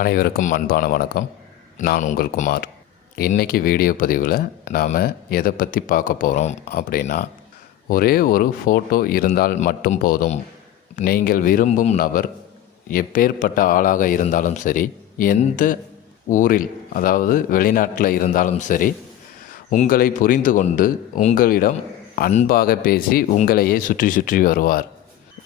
அனைவருக்கும் அன்பான வணக்கம். நான் உங்கள் குமார். இன்றைக்கி வீடியோ பதிவில் நாம் எதை பற்றி பார்க்க போகிறோம் அப்படின்னா, ஒரே ஒரு ஃபோட்டோ இருந்தால் மட்டும் போதும். நீங்கள் விரும்பும் நபர் எப்பேற்பட்ட ஆளாக இருந்தாலும் சரி, எந்த ஊரில் அதாவது வெளிநாட்டில் இருந்தாலும் சரி, உங்களை புரிந்து கொண்டு உங்களிடம் அன்பாக பேசி உங்களையே சுற்றி சுற்றி வருவார்.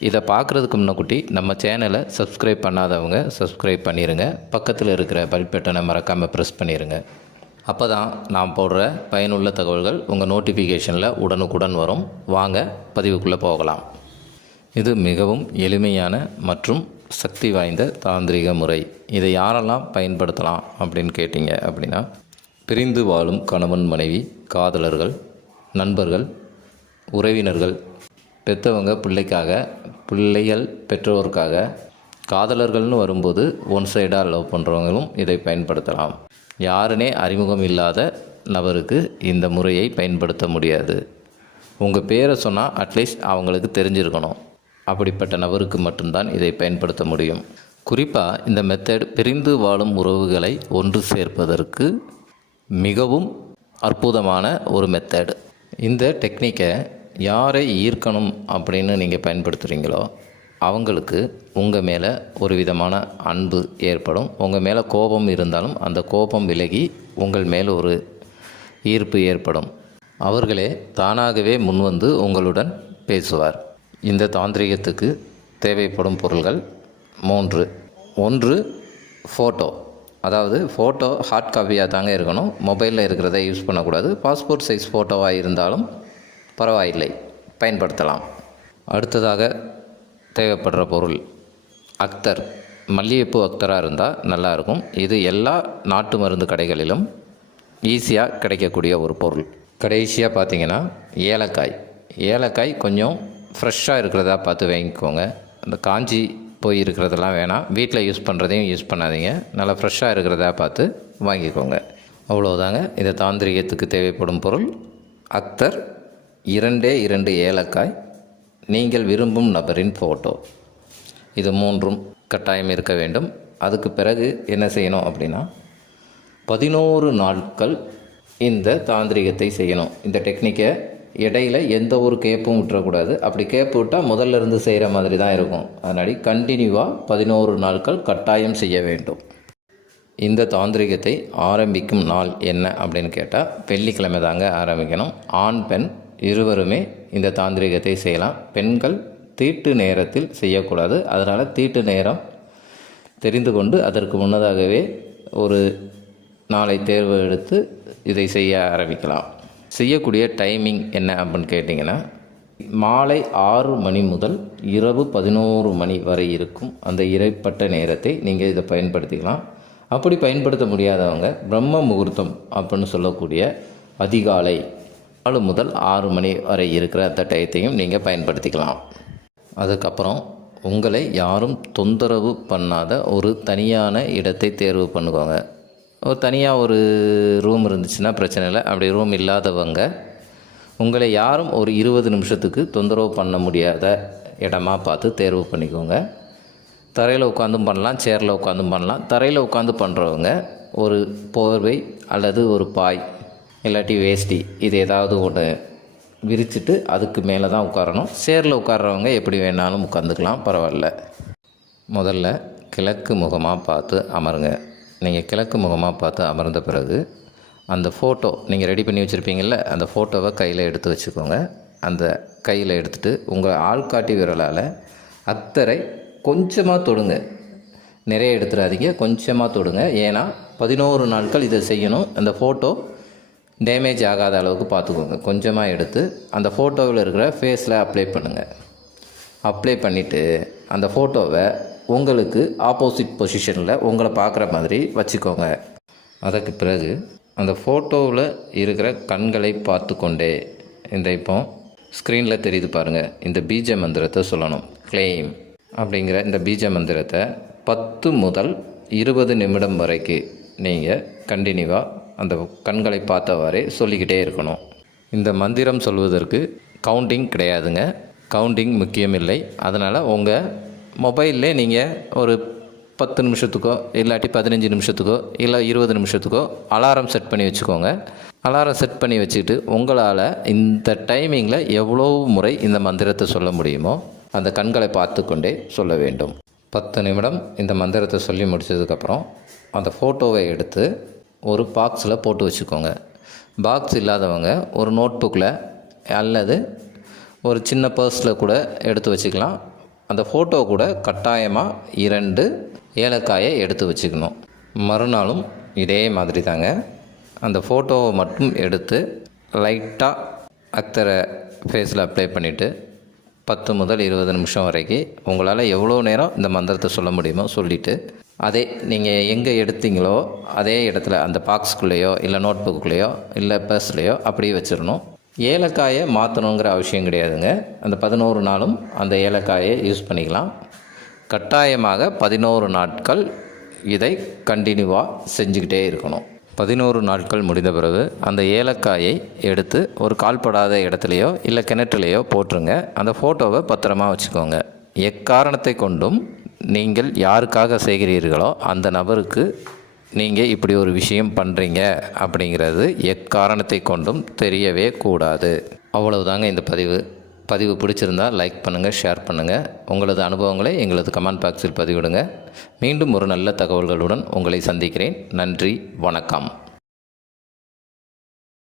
இதை பார்க்குறதுக்கு முன்னக்குட்டி நம்ம சேனலை சப்ஸ்கிரைப் பண்ணாதவங்க சப்ஸ்கிரைப் பண்ணிடுங்க. பக்கத்தில் இருக்கிற பெல் பட்டனை மறக்காமல் ப்ரெஸ் பண்ணிடுங்க. அப்போ தான் நான் போடுற பயனுள்ள தகவல்கள் உங்கள் நோட்டிஃபிகேஷனில் உடனுக்குடன் வரும். வாங்க பதிவுக்குள்ளே போகலாம். இது மிகவும் எளிமையான மற்றும் சக்தி வாய்ந்த தாந்திரிக முறை. இதை யாரெல்லாம் பயன்படுத்தலாம் அப்படின்னு கேட்டிங்க அப்படின்னா, பிரிந்து வாழும் கணவன் மனைவி, காதலர்கள், நண்பர்கள், உறவினர்கள், பெற்றவங்க பிள்ளைக்காக, பிள்ளைகள் பெற்றோருக்காக, காதலர்கள்னு வரும்போது ஒன் சைடாக லவ் பண்ணுறவங்களும் இதை பயன்படுத்தலாம். யாருனே அறிமுகம் இல்லாத நபருக்கு இந்த முறையை பயன்படுத்த முடியாது. உங்கள் பேரை சொன்னால் அட்லீஸ்ட் அவங்களுக்கு தெரிஞ்சிருக்கணும். அப்படிப்பட்ட நபருக்கு மட்டும்தான் இதை பயன்படுத்த முடியும். குறிப்பாக இந்த மெத்தட் பிரிந்து வாழும் உறவுகளை ஒன்று சேர்ப்பதற்கு மிகவும் அற்புதமான ஒரு மெத்தட். இந்த டெக்னிக்கை யாரை ஈர்க்கணும் அப்படின்னு நீங்கள் பயன்படுத்துகிறீங்களோ அவங்களுக்கு உங்கள் மேலே ஒரு விதமான அன்பு ஏற்படும். உங்கள் மேலே கோபம் இருந்தாலும் அந்த கோபம் விலகி உங்கள் மேலே ஒரு ஈர்ப்பு ஏற்படும். அவர்களே தானாகவே முன்வந்து உங்களுடன் பேசுவார். இந்த தாந்திரிகத்துக்கு தேவைப்படும் பொருள்கள் 3. 1 ஃபோட்டோ. அதாவது ஃபோட்டோ ஹார்ட் காப்பியாக தாங்க இருக்கணும். மொபைலில் இருக்கிறத யூஸ் பண்ணக்கூடாது. பாஸ்போர்ட் சைஸ் ஃபோட்டோவாக இருந்தாலும் பரவாயில்லை, பயன்படுத்தலாம். அடுத்ததாக தேவைப்படுற பொருள் அக்தர். மல்லிகைப்பூ அக்தராக இருந்தால் நல்லாயிருக்கும். இது எல்லா நாட்டு மருந்து கடைகளிலும் ஈஸியாக கிடைக்கக்கூடிய ஒரு பொருள். கடைசியாக பார்த்திங்கன்னா ஏலக்காய். ஏலக்காய் கொஞ்சம் ஃப்ரெஷ்ஷாக இருக்கிறதா பார்த்து வாங்கிக்கோங்க. அந்த காஞ்சி போய் இருக்கிறதெல்லாம் வேணாம். வீட்டில் யூஸ் பண்ணுறதையும் யூஸ் பண்ணாதீங்க. நல்லா ஃப்ரெஷ்ஷாக இருக்கிறதா பார்த்து வாங்கிக்கோங்க. அவ்வளோதாங்க. இந்த தாந்திரிகத்துக்கு தேவைப்படும் பொருள் அக்தர், 2 ஏலக்காய், நீங்கள் விரும்பும் நபரின் ஃபோட்டோ. இது 3ம் கட்டாயம் இருக்க வேண்டும். அதுக்கு பிறகு என்ன செய்யணும் அப்படின்னா, 11 நாட்கள் இந்த தாந்திரிகத்தை செய்யணும். இந்த டெக்னிக்கை இடையில் எந்த ஒரு கேப்பும் விட்டுறக்கூடாது. அப்படி கேப்பு விட்டால் முதல்ல இருந்து செய்கிற மாதிரி தான் இருக்கும். அதனாடி கண்டினியூவாக 11 நாட்கள் கட்டாயம் செய்ய வேண்டும். இந்த தாந்திரிகத்தை ஆரம்பிக்கும் நாள் என்ன அப்படின்னு கேட்டால், வெள்ளிக்கிழமை தாங்க ஆரம்பிக்கணும். ஆண் பெண் இருவருமே இந்த தாந்திரிகத்தை செய்யலாம். பெண்கள் தீட்டு நேரத்தில் செய்யக்கூடாது. அதனால் தீட்டு நேரம் தெரிந்து கொண்டு அதற்கு முன்னதாகவே ஒரு நாளை தேர்வு எடுத்து இதை செய்ய ஆரம்பிக்கலாம். செய்யக்கூடிய டைமிங் என்ன அப்படின்னு கேட்டிங்கன்னா, மாலை 6 மணி முதல் இரவு 11 மணி வரை இருக்கும் அந்த இடைப்பட்ட நேரத்தை நீங்கள் இதை பயன்படுத்திக்கலாம். அப்படி பயன்படுத்த முடியாதவங்க பிரம்ம முகூர்த்தம் அப்படின்னு சொல்லக்கூடிய அதிகாலை 4 முதல் 6 மணி வரை இருக்கிற அந்த டயத்தையும் நீங்கள் பயன்படுத்திக்கலாம். அதுக்கப்புறம் உங்களை யாரும் தொந்தரவு பண்ணாத ஒரு தனியான இடத்தை தேர்வு பண்ணுவாங்க. ஒரு தனியாக ஒரு ரூம் இருந்துச்சுன்னா பிரச்சனை இல்லை. அப்படி ரூம் இல்லாதவங்க உங்களை யாரும் ஒரு 20 நிமிஷத்துக்கு தொந்தரவு பண்ண முடியாத இடமா பார்த்து தேர்வு பண்ணிக்கோங்க. தரையில் உட்காந்தும் பண்ணலாம், சேரில் உட்காந்தும் பண்ணலாம். தரையில் உட்காந்து பண்ணுறவங்க ஒரு போர்வை அல்லது ஒரு பாய் இல்லாட்டி வேஷ்டி இது ஏதாவது ஒன்று விரிச்சிட்டு அதுக்கு மேலே தான் உட்காரணும். சேரில் உட்கார்றவங்க எப்படி வேணாலும் உட்காந்துக்கலாம், பரவாயில்ல. முதல்ல கிழக்கு முகமாக பார்த்து அமருங்க. நீங்கள் கிழக்கு முகமாக பார்த்து அமர்ந்த பிறகு அந்த ஃபோட்டோ நீங்கள் ரெடி பண்ணி வச்சுருப்பீங்கள்ல, அந்த ஃபோட்டோவை கையில் எடுத்து வச்சுக்கோங்க. அந்த கையில் எடுத்துகிட்டு உங்கள் ஆள்காட்டி விரலால் அக்தரை கொஞ்சமாக தொடுங்க. நிறைய எடுத்துடாதீங்க, கொஞ்சமாக தொடுங்க. ஏன்னா 11 நாட்கள் இதை செய்யணும். அந்த ஃபோட்டோ டேமேஜ் ஆகாத அளவுக்கு பார்த்துக்கோங்க. கொஞ்சமாக எடுத்து அந்த ஃபோட்டோவில் இருக்கிற ஃபேஸில் அப்ளை பண்ணுங்கள். அப்ளை பண்ணிவிட்டு அந்த ஃபோட்டோவை உங்களுக்கு ஆப்போசிட் பொசிஷனில் உங்களை பார்க்குற மாதிரி வச்சுக்கோங்க. அதுக்கு பிறகு அந்த ஃபோட்டோவில் இருக்கிற கண்களை பார்த்து கொண்டே இப்போ ஸ்க்ரீனில் தெரியுது பாருங்கள், இந்த பீஜ மந்திரத்தை சொல்லணும். க்ளைம் அப்படிங்கிற இந்த பீஜ மந்திரத்தை 10 முதல் 20 நிமிடம் வரைக்கும் நீங்கள் கண்டினியூவாக அந்த கண்களை பார்த்தவாறே சொல்லிக்கிட்டே இருக்கணும். இந்த மந்திரம் சொல்வதற்கு கவுண்டிங் கிடையாதுங்க. கவுண்டிங் முக்கியமில்லை. அதனால் உங்கள் மொபைல்லே நீங்கள் ஒரு 10 நிமிஷத்துக்கோ இல்லாட்டி 15 நிமிஷத்துக்கோ இல்லை 20 நிமிஷத்துக்கோ அலாரம் செட் பண்ணி வச்சுக்கோங்க. அலாரம் செட் பண்ணி வச்சுக்கிட்டு உங்களால் இந்த டைமிங்கில் எவ்வளோ முறை இந்த மந்திரத்தை சொல்ல முடியுமோ அந்த கண்களை பார்த்து கொண்டே சொல்ல வேண்டும். 10 நிமிடம் இந்த மந்திரத்தை சொல்லி முடித்ததுக்கப்புறம் அந்த ஃபோட்டோவை எடுத்து ஒரு பாக்ஸில் போட்டு வச்சுக்கோங்க. பாக்ஸ் இல்லாதவங்க ஒரு நோட் புக்கில் அல்லது ஒரு சின்ன பர்ஸில் கூட எடுத்து வச்சுக்கலாம். அந்த ஃபோட்டோ கூட கட்டாயமாக 2 ஏலக்காயை எடுத்து வச்சுக்கணும். மறுநாளும் இதே மாதிரி தாங்க. அந்த ஃபோட்டோவை மட்டும் எடுத்து லைட்டாக அக்தரை ஃபேஸில் அப்ளை பண்ணிவிட்டு 10 முதல் 20 நிமிஷம் வரைக்கும் உங்களால் எவ்வளோ நேரம் இந்த மந்திரத்தை சொல்ல முடியுமோ சொல்லிவிட்டு அதே நீங்கள் எங்கே எடுத்தீங்களோ அதே இடத்துல அந்த பாக்ஸ்குள்ளேயோ இல்லை நோட் புக்குள்ளேயோ இல்லை பர்ஸ்லேயோ அப்படியே வச்சிடணும். ஏலக்காயை மாற்றணுங்கிற அவசியம் கிடையாதுங்க. அந்த 11 நாளும் அந்த ஏலக்காயை யூஸ் பண்ணிக்கலாம். கட்டாயமாக 11 நாட்கள் இதை கண்டினியூவாக செஞ்சுக்கிட்டே இருக்கணும். 11 நாட்கள் முடிந்த பிறகு அந்த ஏலக்காயை எடுத்து ஒரு கால்படாத இடத்துலையோ இல்லை கிணற்றுலையோ போட்டுருங்க. அந்த ஃபோட்டோவை பத்திரமா வச்சுக்கோங்க. எக்காரணத்தை கொண்டும் நீங்கள் யாருக்காக செய்கிறீர்களோ அந்த நபருக்கு நீங்கள் இப்படி ஒரு விஷயம் பண்ணுறீங்க அப்படிங்கிறது எக்காரணத்தை கொண்டும் தெரியவே கூடாது. அவ்வளவுதாங்க இந்த பதிவு பிடிச்சிருந்தால் லைக் பண்ணுங்கள், ஷேர் பண்ணுங்கள். உங்களது அனுபவங்களை எங்களது கமெண்ட் பாக்ஸில் பதிவிடுங்க. மீண்டும் ஒரு நல்ல தகவல்களுடன் உங்களை சந்திக்கிறேன். நன்றி, வணக்கம்.